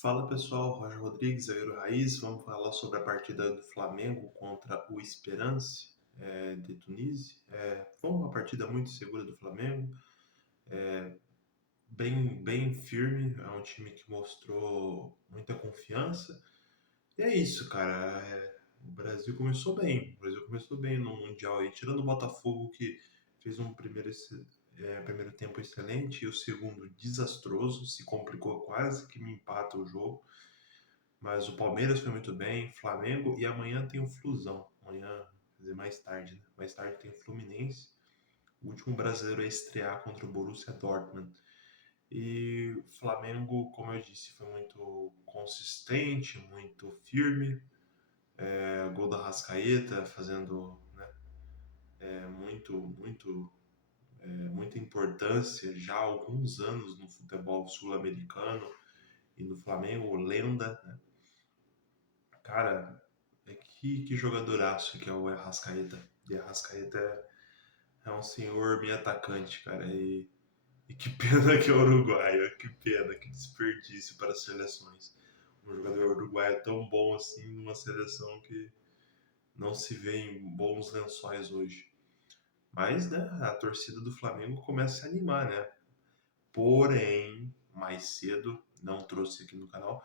Fala pessoal, Roger Rodrigues, zagueiro Raiz. Vamos falar sobre a partida do Flamengo contra o Esperance de Tunísia. Foi uma partida muito segura do Flamengo, bem firme. É um time que mostrou muita confiança. E é isso, cara. O Brasil começou bem. O Brasil começou bem no Mundial aí, tirando o Botafogo que fez um primeiro tempo excelente e o segundo desastroso, se complicou quase que me empata o jogo. Mas o Palmeiras foi muito bem, Flamengo e amanhã tem o Flusão. Amanhã, quer dizer, mais tarde, né? Mais tarde tem o Fluminense. O último brasileiro a estrear contra o Borussia Dortmund. E o Flamengo, como eu disse, foi muito consistente, muito firme. Gol da Rascaeta, fazendo muita importância já há alguns anos no futebol sul-americano e no Flamengo, lenda, né? Cara, que jogadoraço que é o Arrascaeta. E Arrascaeta é um senhor meio atacante, cara. E que pena que é uruguaio, que pena, que desperdício para as seleções. Um jogador uruguaio tão bom assim numa seleção que não se vê em bons lençóis hoje. Mas, né, a torcida do Flamengo começa a se animar, né? Porém, mais cedo, não trouxe aqui no canal,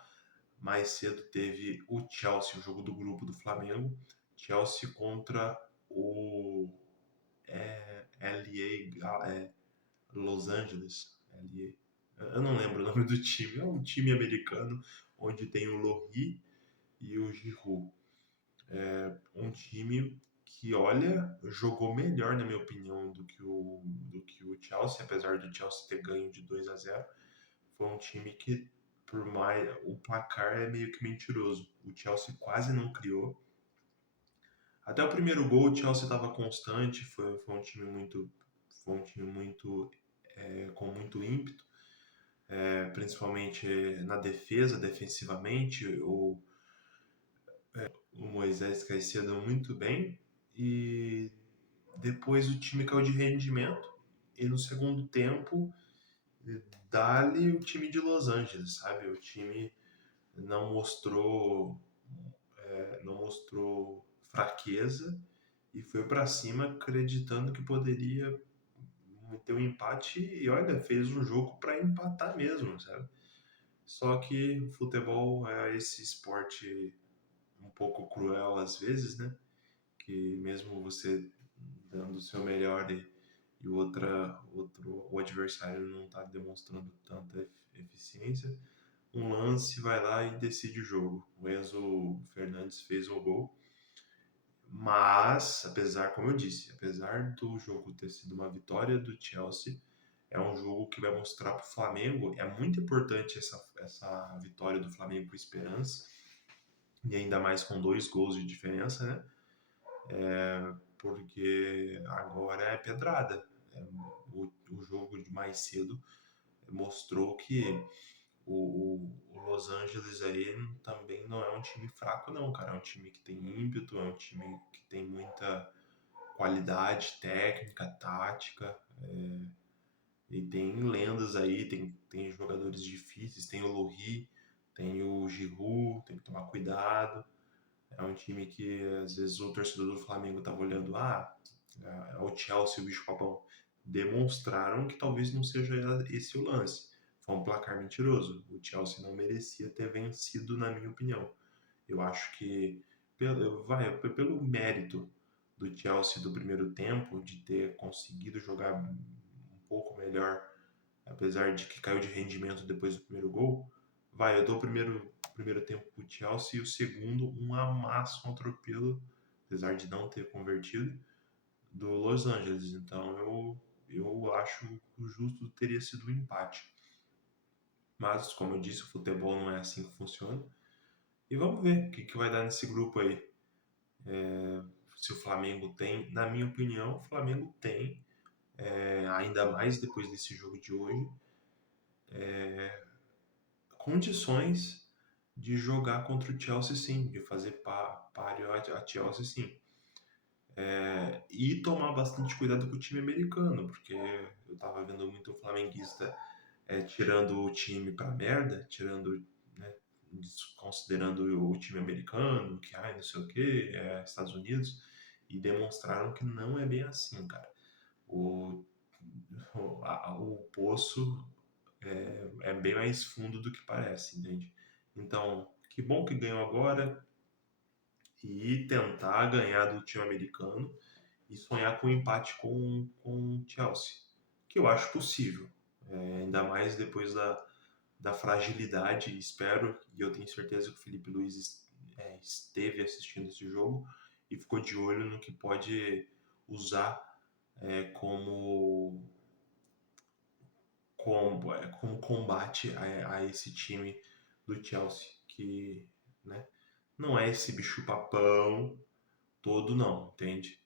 mais cedo teve o Chelsea, o jogo do grupo do Flamengo. Chelsea contra o Los Angeles. Eu não lembro o nome do time. É um time americano onde tem o Lohri e o Giroud. Um time que, olha, jogou melhor, na minha opinião, do que o Chelsea, apesar do Chelsea ter ganho de 2-0. Foi um time que, por mais. O placar é meio que mentiroso. O Chelsea quase não criou. Até o primeiro gol, o Chelsea estava constante. Foi um time muito. Foi um time muito. Com muito ímpeto, principalmente na defesa, defensivamente. O Moisés Caicedo muito bem. E depois o time caiu de rendimento. E no segundo tempo, dá-lhe o time de Los Angeles, sabe? O time não mostrou não mostrou fraqueza e foi para cima acreditando que poderia ter um empate e olha, fez um jogo para empatar mesmo, sabe? Só que futebol é esse esporte um pouco cruel às vezes, né? Que mesmo você dando o seu melhor e o adversário não está demonstrando tanta eficiência, um lance vai lá e decide o jogo. O Enzo Fernandes fez o gol. Mas, como eu disse, apesar do jogo ter sido uma vitória do Chelsea, é um jogo que vai mostrar para o Flamengo. É muito importante essa vitória do Flamengo com Esperança, e ainda mais com 2 gols de diferença, né? Porque agora é pedrada. O jogo de mais cedo mostrou que o Los Angeles aí também não é um time fraco, não, cara. É um time que tem ímpeto, é um time que tem muita qualidade técnica, tática, e tem lendas aí, tem jogadores difíceis, tem o Lohri, tem o Giroud, tem que tomar cuidado. É um time que às vezes o torcedor do Flamengo tava olhando, é o Chelsea, o bicho-papão. Demonstraram que talvez não seja esse o lance. Foi um placar mentiroso. O Chelsea não merecia ter vencido, na minha opinião. Eu acho que pelo mérito do Chelsea do primeiro tempo, de ter conseguido jogar um pouco melhor, apesar de que caiu de rendimento depois do primeiro gol, eu dou o primeiro tempo pro Chelsea e o segundo um amasso, um atropelo, apesar de não ter convertido, do Los Angeles. Então eu acho que o justo teria sido o empate. Mas, como eu disse, o futebol não é assim que funciona. E vamos ver o que vai dar nesse grupo aí. Se o Flamengo tem, na minha opinião, o Flamengo tem, ainda mais depois desse jogo de hoje, condições de jogar contra o Chelsea sim, de fazer páreo a Chelsea sim. E tomar bastante cuidado com o time americano, porque eu tava vendo muito flamenguista tirando o time pra merda, tirando, né? considerando o time americano, que ai, não sei o que, Estados Unidos, e demonstraram que não é bem assim, cara. O, o poço é bem mais fundo do que parece, entende? Então, que bom que ganhou agora e tentar ganhar do time americano e sonhar com um empate com o Chelsea, que eu acho possível, ainda mais depois da fragilidade, espero, e eu tenho certeza que o Felipe Luiz esteve assistindo esse jogo e ficou de olho no que pode usar como, como combate a esse time do Chelsea, que né, não é esse bicho papão todo não, entende?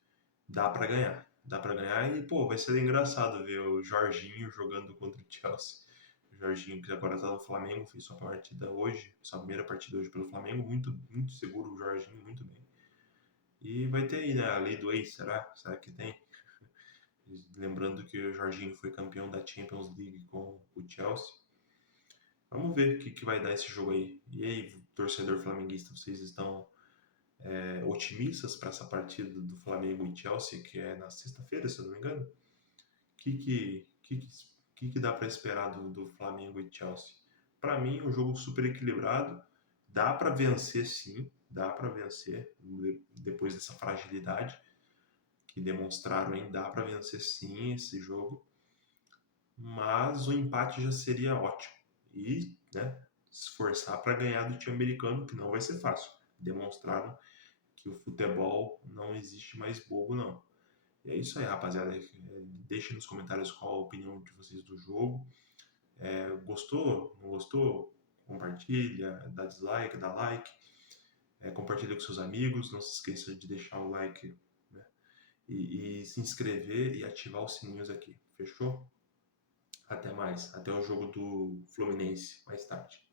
Dá pra ganhar. Dá pra ganhar e, pô, vai ser engraçado ver o Jorginho jogando contra o Chelsea. O Jorginho, que agora tá no Flamengo, fez sua partida hoje, sua primeira partida hoje pelo Flamengo, muito, muito seguro o Jorginho, muito bem. E vai ter aí, né, a lei do ex, será? Será que tem? Lembrando que o Jorginho foi campeão da Champions League com o Chelsea. Vamos ver o que vai dar esse jogo aí. E aí, torcedor flamenguista, vocês estão otimistas para essa partida do Flamengo e Chelsea, que é na sexta-feira, se eu não me engano? Que dá para esperar do Flamengo e Chelsea? Para mim, um jogo super equilibrado. Dá para vencer, sim. Dá para vencer depois dessa fragilidade que demonstraram, hein? Dá para vencer, sim, esse jogo. Mas o empate já seria ótimo. E, né, se esforçar para ganhar do time americano, que não vai ser fácil. Demonstraram que o futebol não existe mais bobo, não. E é isso aí, rapaziada. Deixe nos comentários qual a opinião de vocês do jogo. Gostou? Não gostou? Compartilha, dá dislike, dá like. Compartilha com seus amigos. Não se esqueça de deixar o like, né? E se inscrever e ativar os sininhos aqui. Fechou? Até mais. Até o jogo do Fluminense mais tarde.